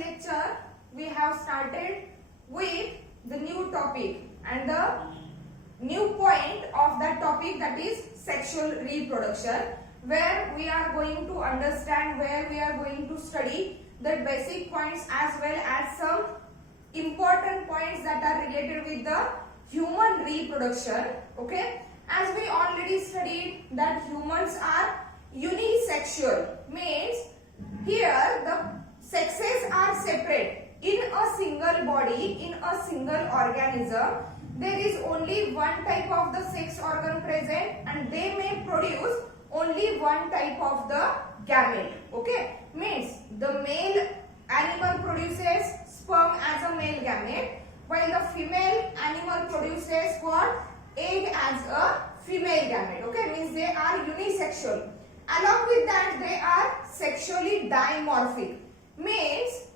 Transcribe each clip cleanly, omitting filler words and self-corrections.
lecture we have started with the new topic and the new point of that topic, that is sexual reproduction, where we are going to understand, where we are going to study the basic points as well as some important points that are related with the human reproduction. Okay, as we already studied that humans are unisexual, means here the sexes are separate. In a single body, in a single organism, there is only one type of the sex organ present and they may produce only one type of the gamete. Okay, means the male animal produces sperm as a male gamete, while the female animal produces what? Egg as a female gamete. Okay, means they are unisexual. Along with that, they are sexually dimorphic, means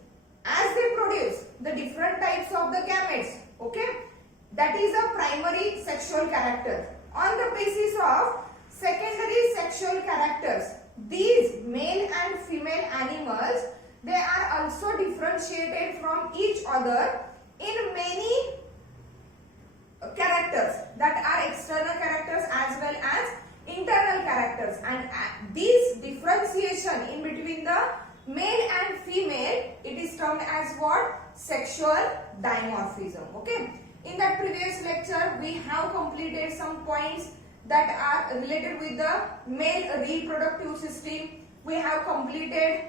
as they produce the different types of the gametes, okay, that is a primary sexual character. On the basis of secondary sexual characters, these male and female animals, they are also differentiated from each other in many characters, that are external characters as well as internal characters, and this differentiation in between the male and female, it is termed as what? Sexual dimorphism. Okay, in that previous lecture we have completed some points that are related with the male reproductive system. We have completed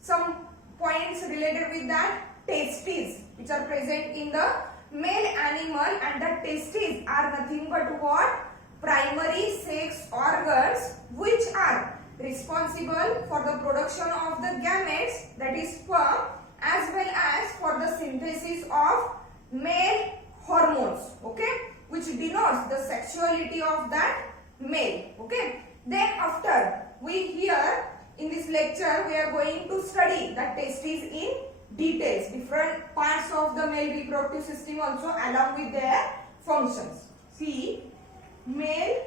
some points related with that testes which are present in the male animal, and the testes are nothing but what? Primary sex organs which are responsible for the production of the gametes, that is sperm, as well as for the synthesis of male hormones, okay, which denotes the sexuality of that male. Okay, then after we here in this lecture we are going to study the testes in details, different parts of the male reproductive system also along with their functions. See, male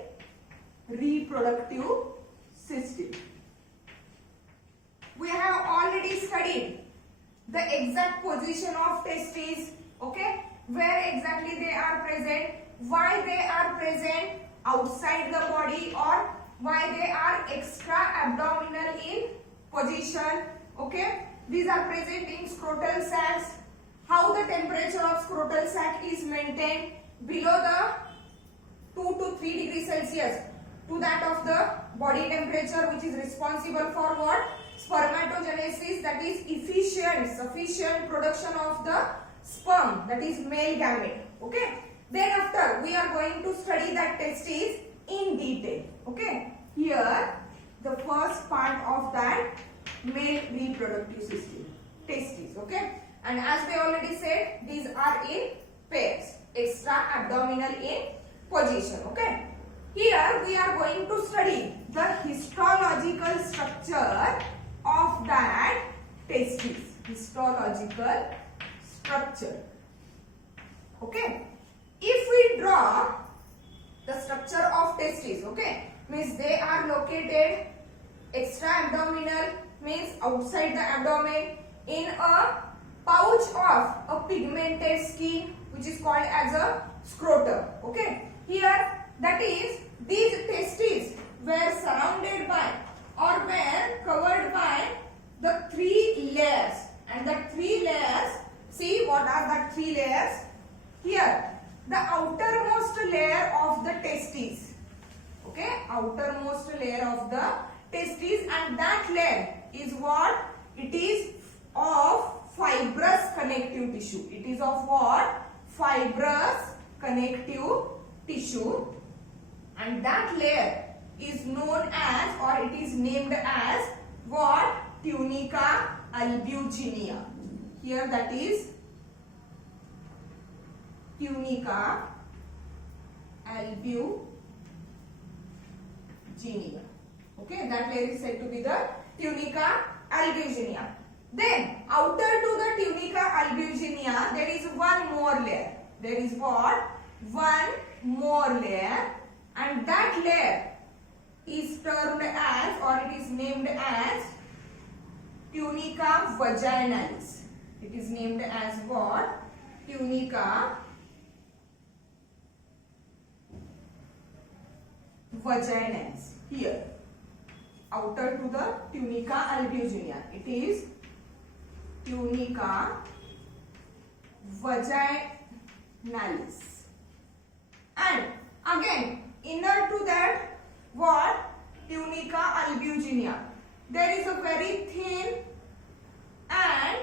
reproductive system. We have already studied the exact position of testes, okay, where exactly they are present, why they are present outside the body, or why they are extra abdominal in position. Okay, these are present in scrotal sacs, how the temperature of scrotal sac is maintained below the 2 to 3 degrees Celsius to that of the body temperature, which is responsible for what? Spermatogenesis, that is sufficient production of the sperm, that is male gamete. Okay, then after we are going to study that testes in detail. Okay, here the first part of that male reproductive system, testes. Okay, and as we already said, these are in pairs, extra abdominal in position. Okay, here we are going to study the histological structure of that testes. Histological structure. Okay, if we draw the structure of testes, okay, means they are located extra abdominal, means outside the abdomen, in a pouch of a pigmented skin which is called as a scrotum. Okay, here that is, these testes were surrounded by or were covered by the 3 layers, and the 3 layers, see what are the 3 layers? Here the outermost layer of the testes, okay, outermost layer of the testes, and that layer is what? It is of fibrous connective tissue. It is of what? Fibrous connective tissue, and that layer is known as, or it is named as what? Tunica albuginea. Here that is Tunica albuginea. Okay, that layer is said to be the Tunica albuginea. Then outer to the Tunica albuginea there is one more layer. There is what? One more layer, and that layer is termed as, or it is named as tunica vaginalis. It is named as what? Tunica vaginalis. Here, outer to the tunica albuginea. It is tunica vaginalis. And again, inner to that, what? Tunica albuginea. There is a very thin and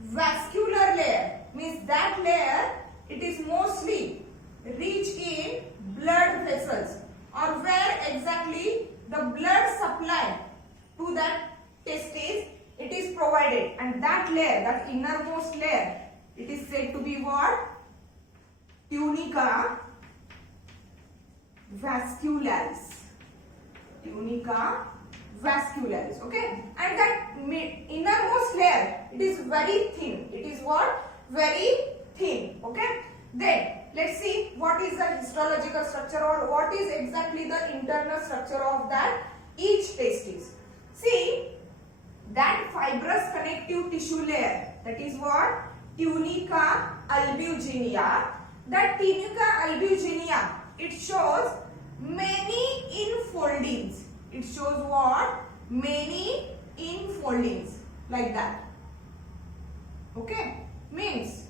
vascular layer. Means that layer, it is mostly rich in blood vessels, or where exactly the blood supply to that testis it is provided, and that layer, that innermost layer, it is said to be what? Tunica vascularis. Tunica vascularis. Okay, and that innermost layer, it is very thin. It is what? Very thin. Okay, then let's see what is the histological structure, or what is exactly the internal structure of that each testis. See, that fibrous connective tissue layer, that is what? Tunica albuginea. That tunica albuginea, it shows many infoldings. It shows what? Many infoldings, like that. Okay, means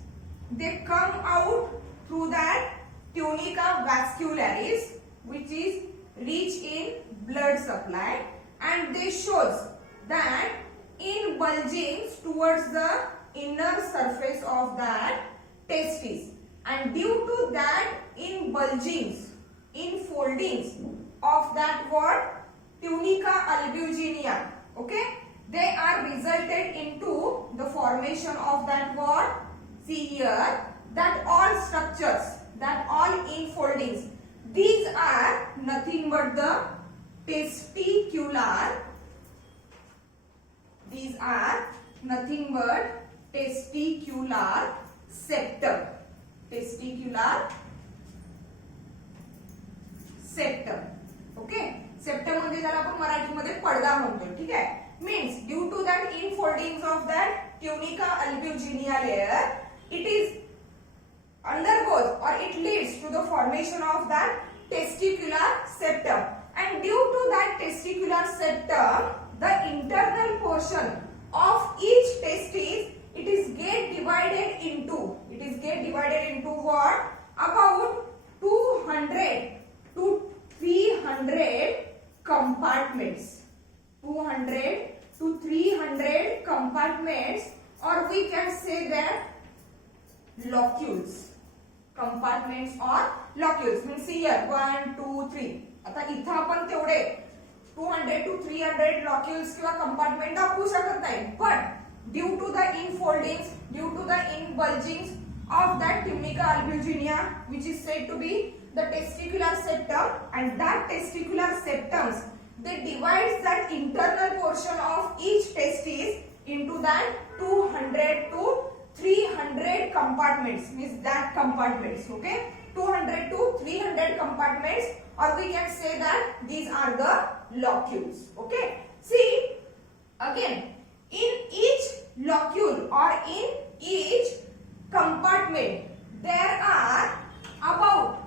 they come out through that tunica vascularis, which is rich in blood supply, and they shows that in bulgings towards the inner surface of that testis, and due to that in bulgings, in foldings of that what? Tunica albuginea, okay, they are resulted into the formation of that what? See here, that all structures, that all infoldings, these are nothing but the testicular. These are nothing but testicular septum. Testicular septum. Okay, septum म्हणजे ज्याला आपण मराठीमध्ये पडदा म्हणतो. ठीक आहे. Means due to that infoldings of that tunica albuginea layer, it is undergoes, or it leads to the formation of that testicular septum, and due to that testicular septum, the internal portion of each testis, it is get divided into what? About 200 to 300 compartments. 200 to 300 compartments, or we can say that locules. Compartments or locules. Means see here 1, 2, 3. आता इथं आपण तेवढे 200 to 300 locules किंवा compartment दाखवू शकत नाही. But due to the infoldings, due to the inbulgings of that tunica albuginea, which is said to be the testicular septum, and that testicular septums, they divide that internal portion of each testis into that 200 to 300 compartments. Means that compartments. Okay, 200 to 300 compartments, or we can say that these are the locules. Okay, see again, in each locule or in each compartment there are about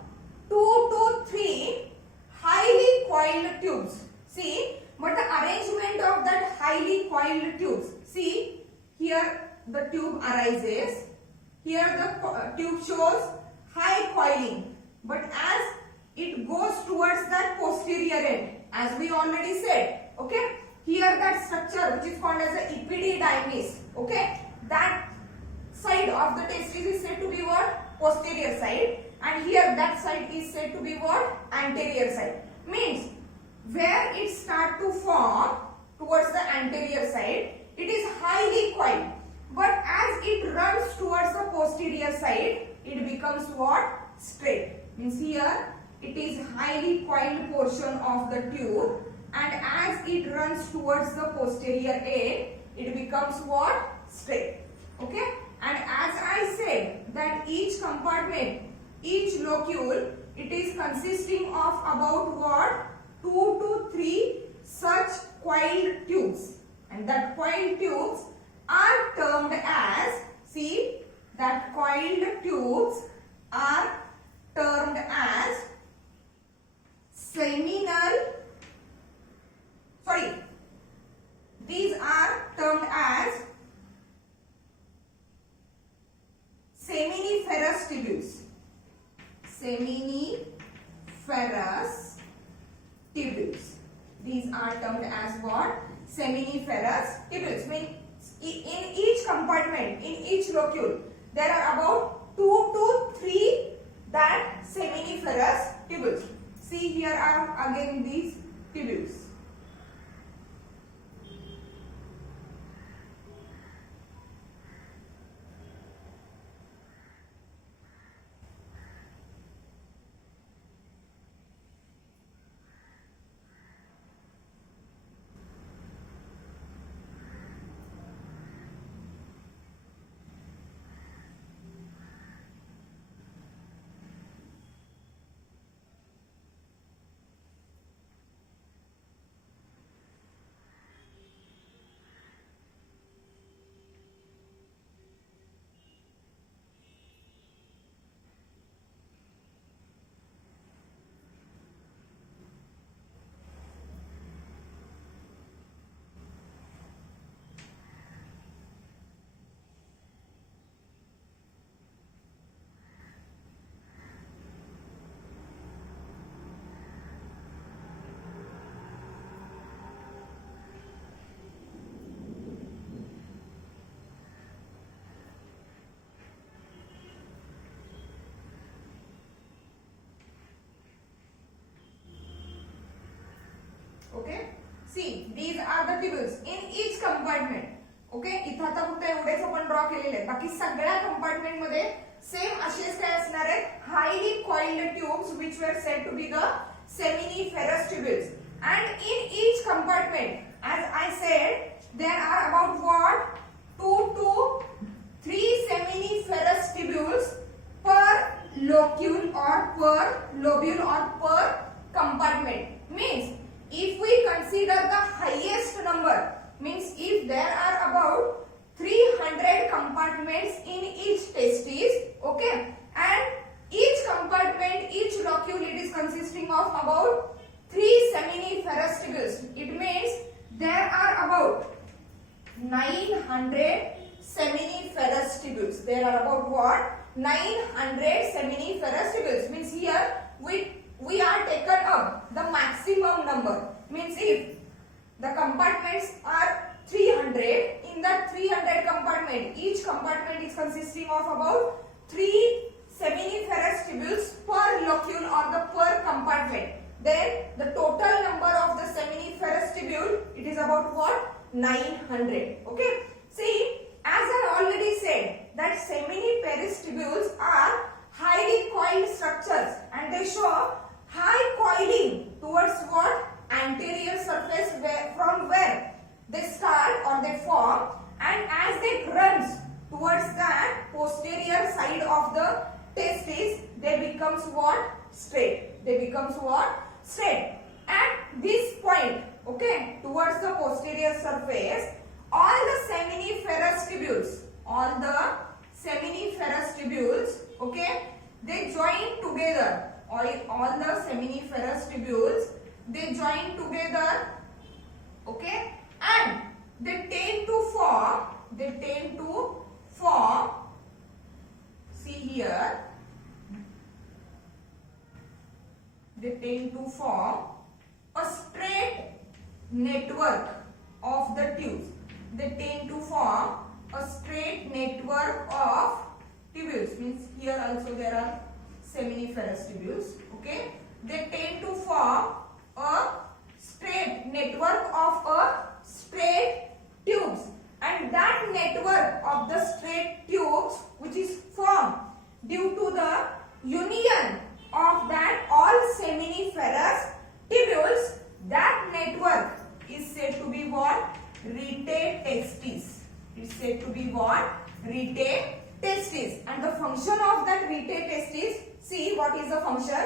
2 to 3 highly coiled tubes. See, but the arrangement of that highly coiled tubes, see here the tube arises, here the tube shows high coiling, but as it goes towards that posterior end, as we already said, okay, here that structure which is called as the epididymis, okay, that side of the testis is said to be what? Posterior side, and here that side is said to be what? Anterior side. Means where it start to form towards the anterior side, it is highly coiled, but as it runs towards the posterior side, it becomes what? Straight. Means here it is highly coiled portion of the tube, and as it runs towards the posterior end, it becomes what? Straight. Okay, and as I said that each compartment, each locule, it is consisting of about what? 2 to 3 such coiled tubes, and that coiled tubes are termed as seminiferous tubules. These are termed as what? Seminiferous tubules. Means in each compartment, in each locule, there are about 2 to 3 that seminiferous tubules. See, here are again these tubules. Okay, see, these are the tubules in each compartment. Okay, इथं आता फक्त एवढेच आपण draw केलेले आहेत. बाकी सगळ्या compartment मध्ये सेम असेच काय असणार आहेत? Highly coiled tubes which were said to be the seminiferous tubules. And in each compartment, as I said, there are about what? 2 to 3 seminiferous tubules per locule or per lobule or per compartment. Means if we consider the highest number, means if there are about 300 compartments in each testis, okay, and each compartment, each locule, it is consisting of about 3 seminiferous tubules. It means there are about 900 seminiferous tubules. There are about what? 900 seminiferous tubules. Means here we are taken up the maximum number. Means if the compartments are 300, in that 300 compartment, each compartment is consisting of about 3 seminiferous tubules per locule or the per compartment. Then the total number of the seminiferous tubule, it is about what? 900. Okay. See, as I already said, that seminiferous tubules are highly coiled structures and they show high coiling towards what? Anterior surface, from where they start or they form, and as they runs towards that posterior side of the testis, they becomes what? Straight. They becomes what? Straight. At this point, okay, towards the posterior surface, all the seminiferous tubules, okay, they join together. All the seminiferous tubules, they join together, okay, and they tend to form, see here, they tend to form a straight network of the tubes. They tend to form a straight network of tubules. Means here also there are seminiferous tubules. Okay, they tend to form a straight network of a straight tubes, and that network of the straight tubes which is formed due to the union of that all seminiferous tubules, that network is said to be what? Rete testis. It is said to be what? Rete testis. And the function of that rete testis, see what is the function?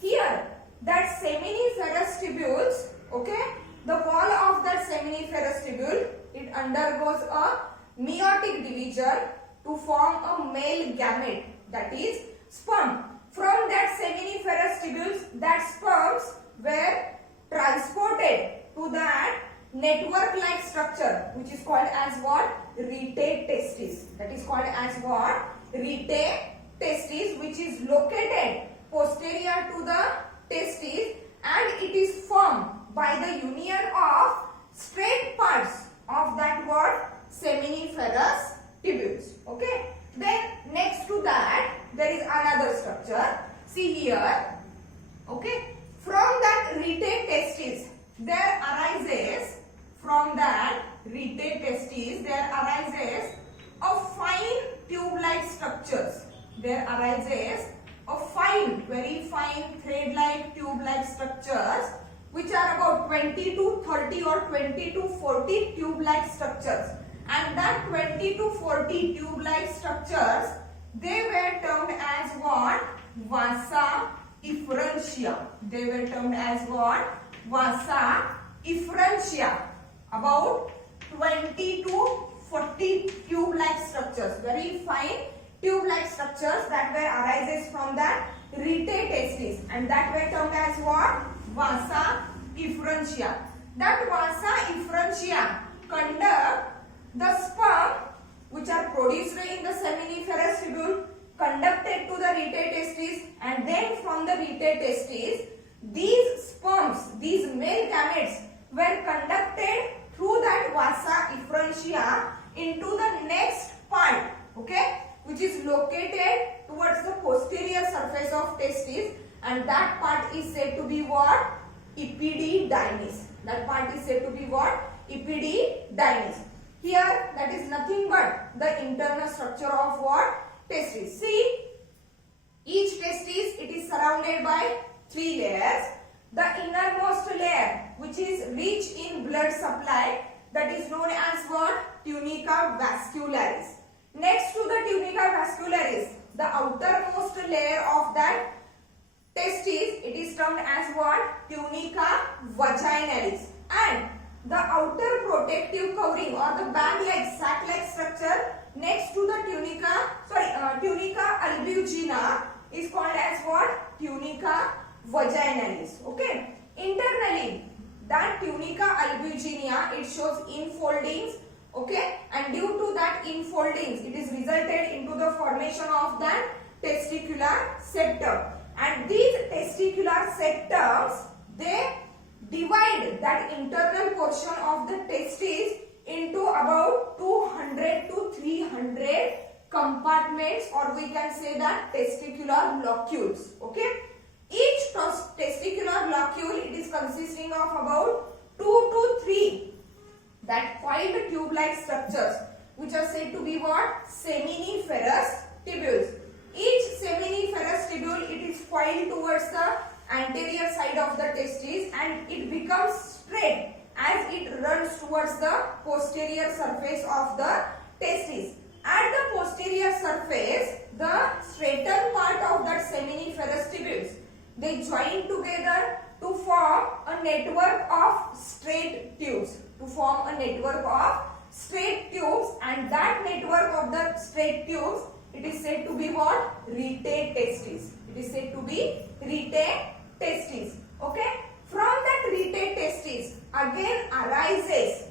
Here, that seminiferous tubules, okay, the wall of that seminiferous tubule, it undergoes a meiotic division to form a male gamete, that is sperm. From that seminiferous tubules, that sperms were transported to that network-like structure which is called as what? Rete testis. That is called as what? Rete testis, which is located posterior to the testes and it is formed by the union of straight parts of that what? Seminiferous tubules. Okay. Then next to that there is another structure. See here. Okay. From that retate testes there arises a fine tube-like structures. There arises a fine, very fine thread-like tube-like structures which are about 20 to 30 or 20 to 40 tube-like structures. And that 20 to 40 tube-like structures, they were termed as what? Vasa efferentia. They were termed as what? Vasa efferentia. About 20 to 40 tube-like structures, very fine tube-like structures that were arises from that retate testes, and that were termed as what? Vasa efferentia. That vasa efferentia conduct the sperm which are produced in the seminiferous tubule, conducted to the retate testes, and then from the retate testes these sperms, these male gametes were conducted through that vasa efferentia into the next part, okay, which is located towards the posterior surface of testes, and that part is said to be what? Epididymis. That part is said to be what? Epididymis. Here that is nothing but the internal structure of what? Testes. See, each testis, it is surrounded by 3 layers. The innermost layer, which is rich in blood supply, that is known as what? Tunica vascularis. Next to the tunica vascularis, the outermost layer of that testis, it is termed as what? Tunica vaginalis. And the outer protective covering or the bag-like, sac-like structure next to the tunica albugina is called as what? Tunica vaginalis. Okay. Internally, that tunica albugina, it shows infoldings. Okay. And due to that infoldings, it is resulted into the formation of that testicular septum. And these testicular septums, they divide that internal portion of the testes into about 200 to 300 compartments, or we can say that testicular locules. Okay. Each testicular locule, it is consisting of about 2 to 3 that coiled tube-like structures which are said to be what? Seminiferous tubules. Each seminiferous tubule, it is coiled towards the anterior side of the testes and it becomes straight as it runs towards the posterior surface of the testes. At the posterior surface, the straightened part of that seminiferous tubules, they join together to form a network of straight tubes. And that network of the straight tubes, it is said to be what? Retate testes. It is said to be retate testes. Okay. From that retate testes again arises,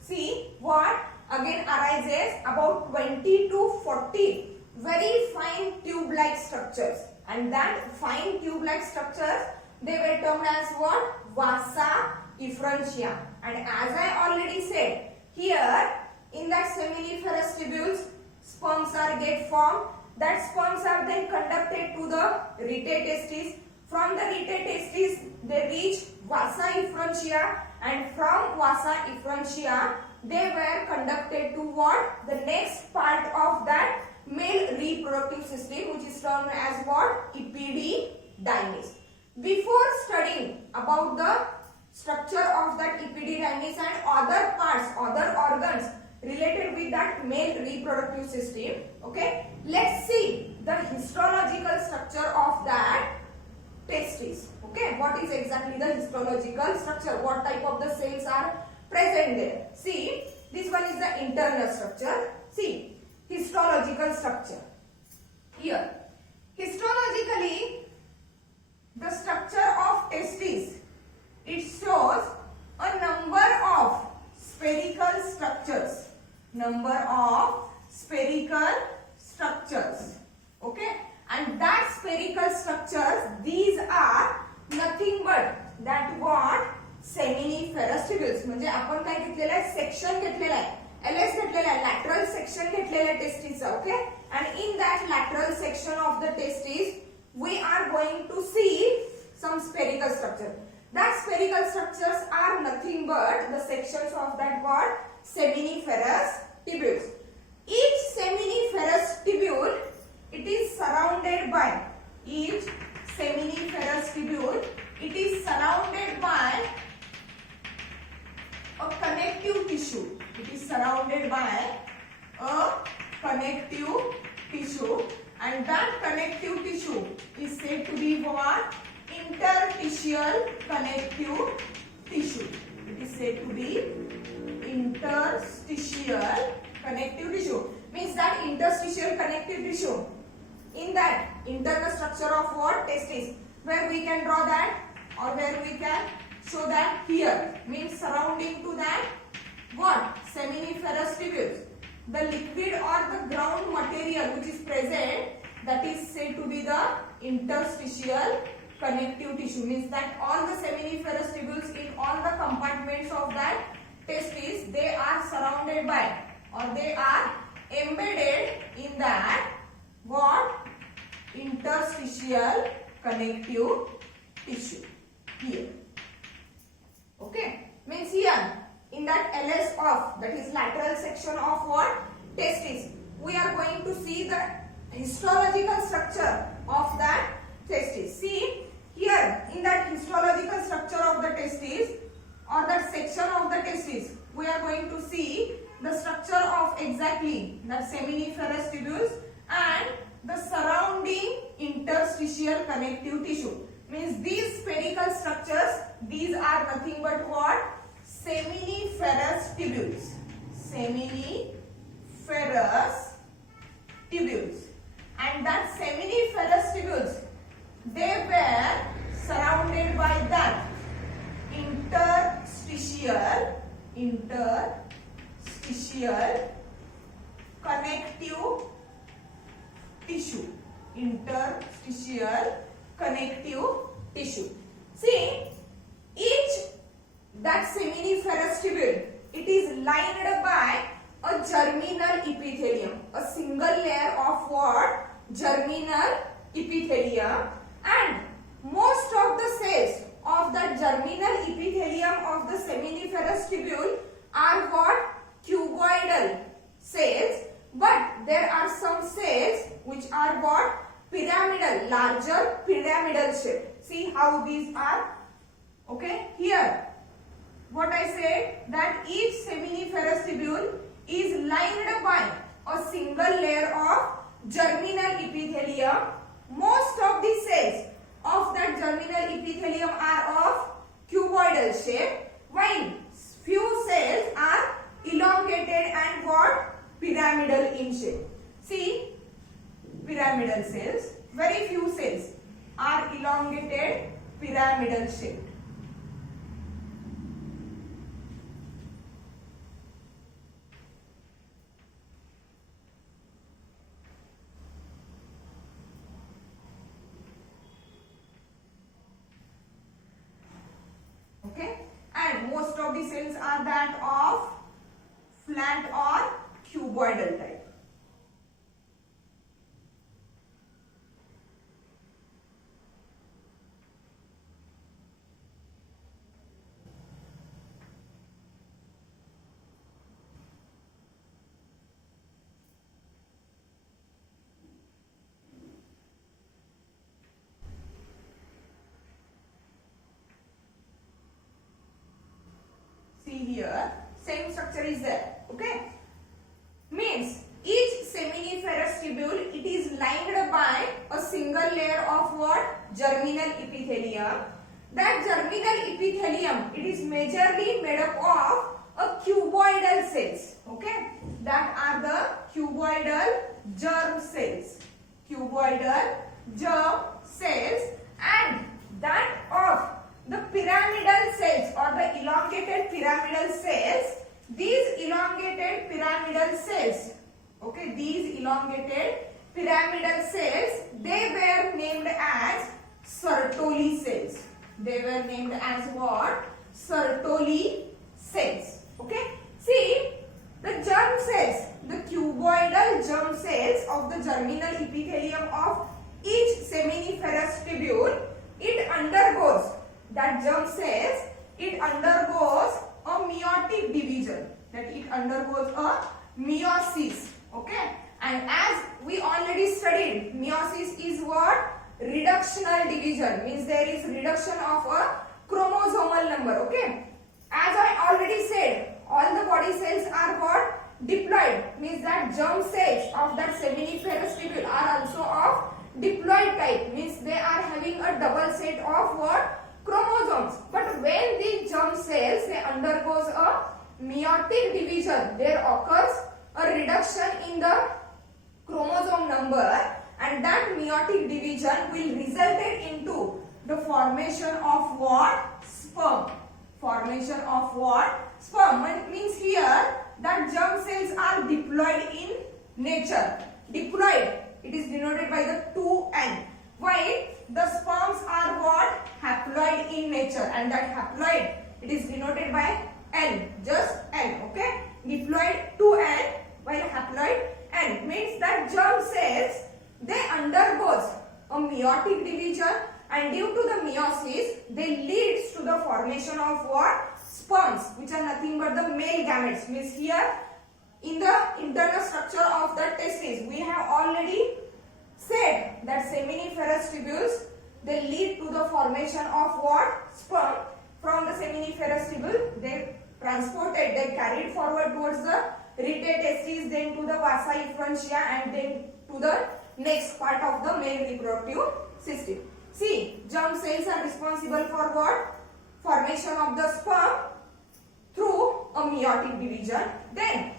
see what? Again arises about 20 to 40 very fine tube-like structures. And that fine tube-like structures, they were termed as what? Vasa efferentia. And as I already said, here in that seminiferous tubules, sperms are get formed. That sperms are then conducted to the retate testes. From the retate testes, they reach vasa efferentia, and from vasa efferentia, they were conducted to what? The next part of that male reproductive system, which is termed as what? Epididymis. Before studying about the structure of that epididymis and other parts, other organs related with that male reproductive system, okay, let's see the histological structure of that testes. Okay, what is exactly the histological structure? What type of the cells are present there? See, this one is the internal structure. See, histological structure. Here, histologically, the structure of testes, it shows a number of spherical structures. Okay, and that spherical structures, these are nothing but that what seminiferous tubules. म्हणजे आपण काय घेतलेलं आहे, section घेतलेला आहे, LS घेतलेला आहे, lateral section घेतलेलं आहे टेस्टिसचा. Okay, and in that lateral section of the testis we are going to see some spherical structure. That spherical structures are nothing but the sections of that what seminiferous tubules. Each seminiferous tubule, it is surrounded by each seminiferous tubule, it is surrounded by a connective tissue. It is surrounded by a connective tissue, and that connective tissue is said to be what? Interstitial connective tissue. It is said to be interstitial connective tissue. Means that interstitial connective tissue, in that internal structure of what? Testis. Where we can draw that, or where we can show that here. Means surrounding to that what? Seminiferous tubules. The liquid or the ground material which is present, that is said to be the interstitial connective tissue. Means that all the seminiferous tubules in all the compartments of that testis, they are surrounded by, or they are embedded in that what? Interstitial connective tissue here. Okay, means here in that LS of, that is lateral section of what? Testis, we are going to see the histological structure of that testis. See here in that histological structure of the testis, or that section of the testis, we are going to see the structure of exactly that seminiferous tubules and the surrounding interstitial connective tissue. Means these spherical structures, these are nothing but what? Seminiferous tubules. Seminiferous tubules. And that seminiferous tubules, they were surrounded by that interstitial connective tissue. Interstitial connective tissue. See, each that seminiferous tubule, it is lined by a germinal epithelium, a single layer of what? Germinal epithelium, and most of the cells of the germinal epithelium of the seminiferous tubule are what? Cuboidal cells, but there are some cells which are what? Pyramidal, larger pyramidal shape. See how these are. Okay, here what I said, that each seminiferous tubule is lined by a single layer of germinal epithelium. Most of the cells of that germinal epithelium are of cuboidal shape, while few cells are elongated and what? Pyramidal in shape. See, pyramidal cells, very few cells are elongated pyramidal shape. Okay, and most of the cells are that of flat or cuboidal type. See here, same structure is there. Okay, means each seminiferous tubule, it is lined by a single layer of what? Germinal epithelium. That germinal epithelium, it is majorly made up of a cuboidal cells. Okay, that are the cuboidal germ cells. Cuboidal germ cells, and that of the pyramidal cells or the elongated pyramidal cells. These elongated pyramidal cells, okay, these elongated pyramidal cells, they were named as Sertoli cells. They were named as what? Sertoli cells. Okay. See, the germ cells, the cuboidal germ cells of the germinal epithelium of each seminiferous tubule, it undergoes, that germ cells, it undergoes a meiotic division, that it undergoes a meiosis. Okay. And as we already studied, meiosis is what? Reductional division, means there is reduction of a chromosomal number. Okay. As I already said, all the body cells are what? Diploid, means that germ cells of that seminiferous tubule are also of diploid type, means they are having a double set of what? Chromosomes. But when these germ cells, they undergoes a meiotic division, there occurs a reduction in the chromosome number, and that meiotic division will result into the formation of what? Sperm. Formation of what? Sperm. Means here that germ cells are diploid in nature. Diploid, it is denoted by the 2N. While the sperms are what? Haploid in nature, and that haploid, it is denoted by N, just N. Okay. Diploid 2N, while haploid N, means that germ cells, they undergoes a meiotic division, and due to the meiosis, they leads to the formation of what? Sperms, which are nothing but the male gametes. Means here in the internal structure of the testes, we have already said that seminiferous tubules, they lead to the formation of what? Sperm. From the seminiferous tubule, they transported, they carried forward towards the rete testes, then to the vasa effrontia, and then to the next part of the male reproductive system. See, germ cells are responsible for what? Formation of the sperm through a meiotic division. Then,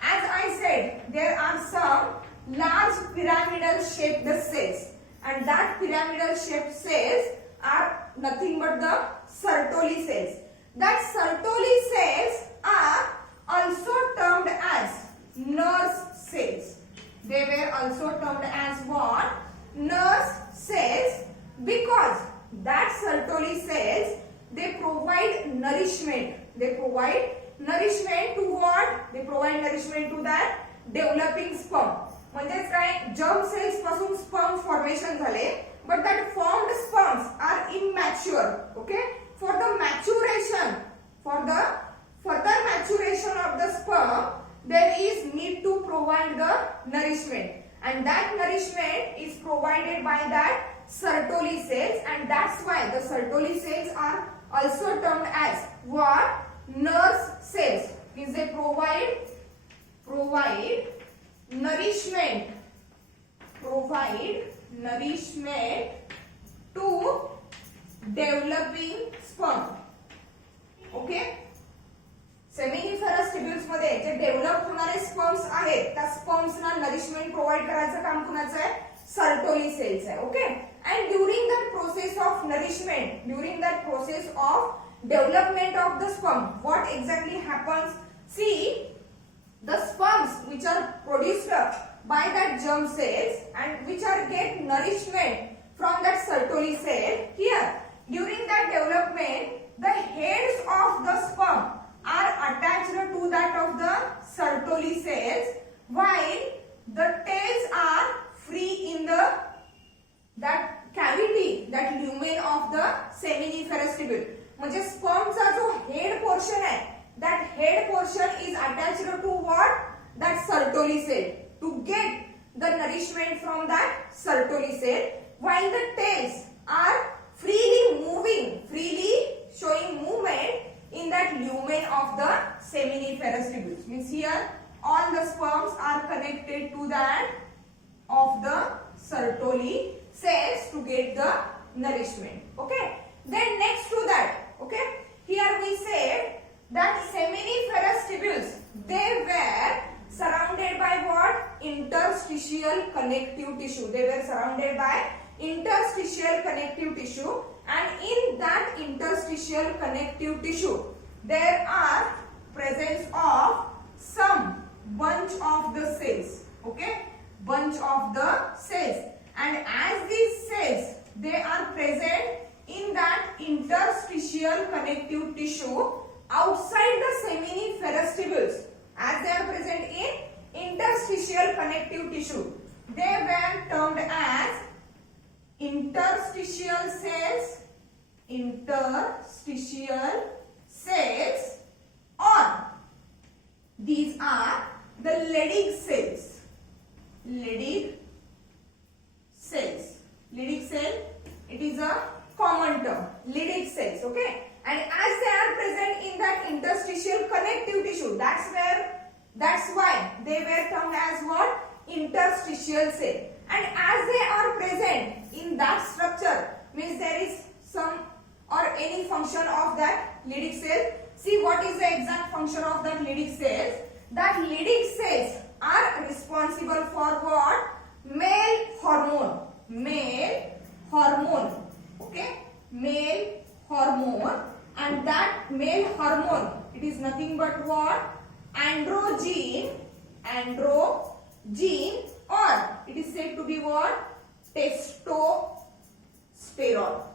as I said, there are some large pyramidal shaped cells, and that pyramidal shaped cells are nothing but the Sertoli cells. That Sertoli cells are also termed as nurse cells. They were also termed as what? Nurse cells, because that Sertoli cells, they provide nourishment. They provide nourishment to what? They provide nourishment to that developing sperm. म्हणजेच काय? Germ cells पासून sperm formation झाले, but that formed sperms are immature. Okay? For the maturation, for the further maturation of the sperm, there is need to provide the nourishment, and that nourishment is provided by that Sertoli cells, and that's why the Sertoli cells are also termed as what? Nurse cells. Means they provide nourishment to developing sperm. Okay. Seminiferous tubules मध्ये जे develop होणारे sperms आहेत, त्या स्पर्म्सना nourishment provide करायचं काम कुणाचं आहे? Sertoli cells आहे. Okay. And during that process of nourishment, during that process of development of the sperm, what exactly happens? See, the sperms which are produced by that germ cells and which are get nourishment from that Sertoli cell, here during that development, the heads of the sperm are attached to that of the Sertoli cells, while the tails are free in the that cavity, that lumen of the seminiferous tubule. म्हणजे स्पर्मचा जो head portion आहे, that head portion is attached to what? That Sertoli cell, to get the nourishment from that Sertoli cell, while the tails are freely moving, freely showing movement in that lumen of the seminiferous tubules. Means here all the sperms are connected to that of the Sertoli cells to get the nourishment. Okay. Then next to that, okay, here we said that seminiferous tubules, they were surrounded by what? Interstitial connective tissue. They were surrounded by interstitial connective tissue, and in that interstitial connective tissue, there are presence of some bunch of the cells. Okay, bunch of the cells, and as these cells, they are present in that connective tissue. They were termed as interstitial cells, or these are the Leydig cells. Leydig cells. Leydig cell, it is a common term. Leydig cells, okay? And as they are present in that interstitial connective tissue, that's why they were termed as what? Interstitial cell. And as they are present in that structure, means there is some or any function of that Leydig cell. See what is the exact function of that Leydig cells? That Leydig cells are responsible for what? Male hormone. Okay? Male hormone. And that male hormone, it is nothing but what? Androgen, or it is said to be what? Testosterone.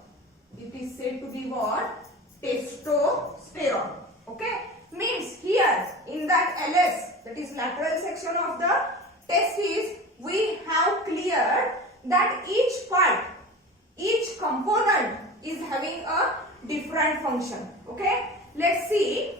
It is said to be what? Testosterone. Okay? Means here in that LS, that is lateral section of the testes, we have cleared that each part, each component is having a different function. Okay? Let's see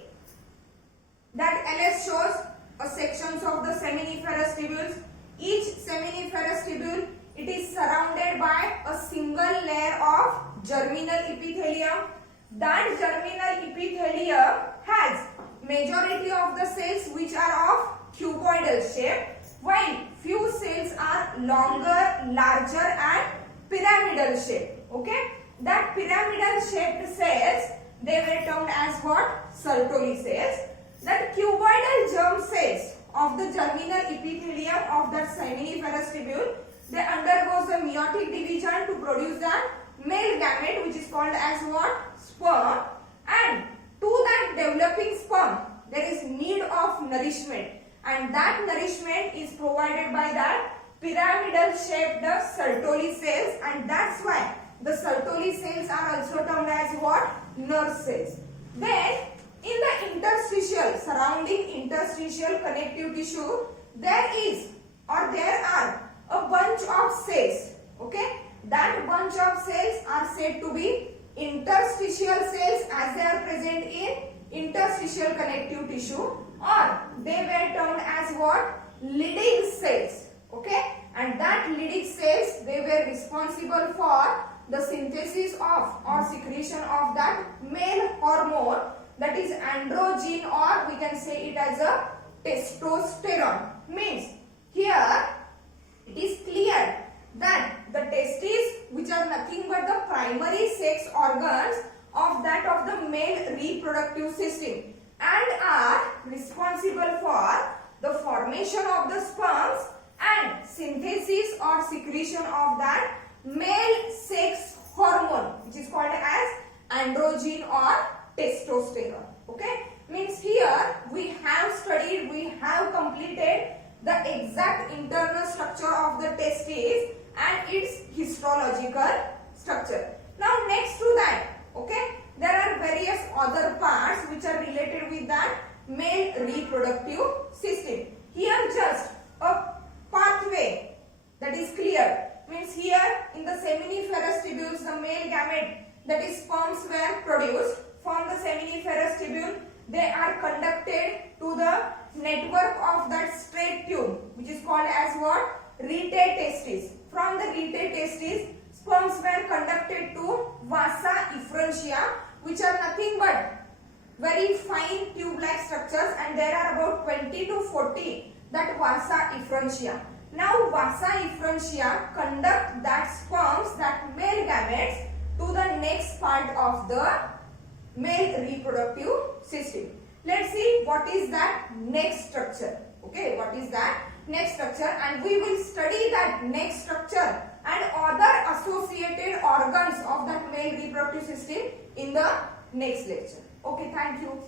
that LS shows a sections of the seminiferous tubules. Each seminiferous tubule, it is surrounded by a single layer of germinal epithelium. That germinal epithelium has majority of the cells which are of cuboidal shape, while few cells are longer, larger and pyramidal shape. Okay? That pyramidal shaped cells, they were termed as what? Sertoli cells. That cuboidal germ cells of the germinal epithelium of that seminiferous tubule, they undergoes the meiotic division to produce the male gamete, which is called as what? Sperm. And to that developing sperm, there is need of nourishment, and that nourishment is provided by that pyramidal shaped Sertoli cells, and that's why the Sertoli cells are also termed as what? Nerve cells. Then in the interstitial, surrounding interstitial connective tissue, there are a bunch of cells. Okay? That bunch of cells are said to be interstitial cells as they are present in interstitial connective tissue, or they were termed as what? Leydig cells. Okay? And that Leydig cells, they were responsible for the synthesis of or secretion of that male hormone, that is androgen, or we can say it as a testosterone. Means here it is clear that the testes, which are nothing but the primary sex organs of the male reproductive system, and are responsible for the formation of the sperms and synthesis or secretion of that male sex hormone, which is called as androgen or testosterone. Okay? Means here we have studied, we have completed the exact internal structure of the testes and its histological structure. Now next to that, okay, there are various other parts which are related with that male reproductive system. Here just a pathway that is clear. Means here in the seminiferous tubules, the male gamete, that is sperms, were produced from the seminiferous tubule. They are conducted to the network of that straight tube, which is called as what? Rete testis. From the rete testis, sperms were conducted to vasa efferentia, which are nothing but very fine tube-like structures, and there are about 20 to 40 that vasa efferentia. Now vasa efferentia conduct that sperms, that male gametes, to the next part of the male reproductive system. Let's see what is that next structure. Okay, what is that next structure, and we will study that next structure and other associated organs of that male reproductive system in the next lecture. Okay, thank you.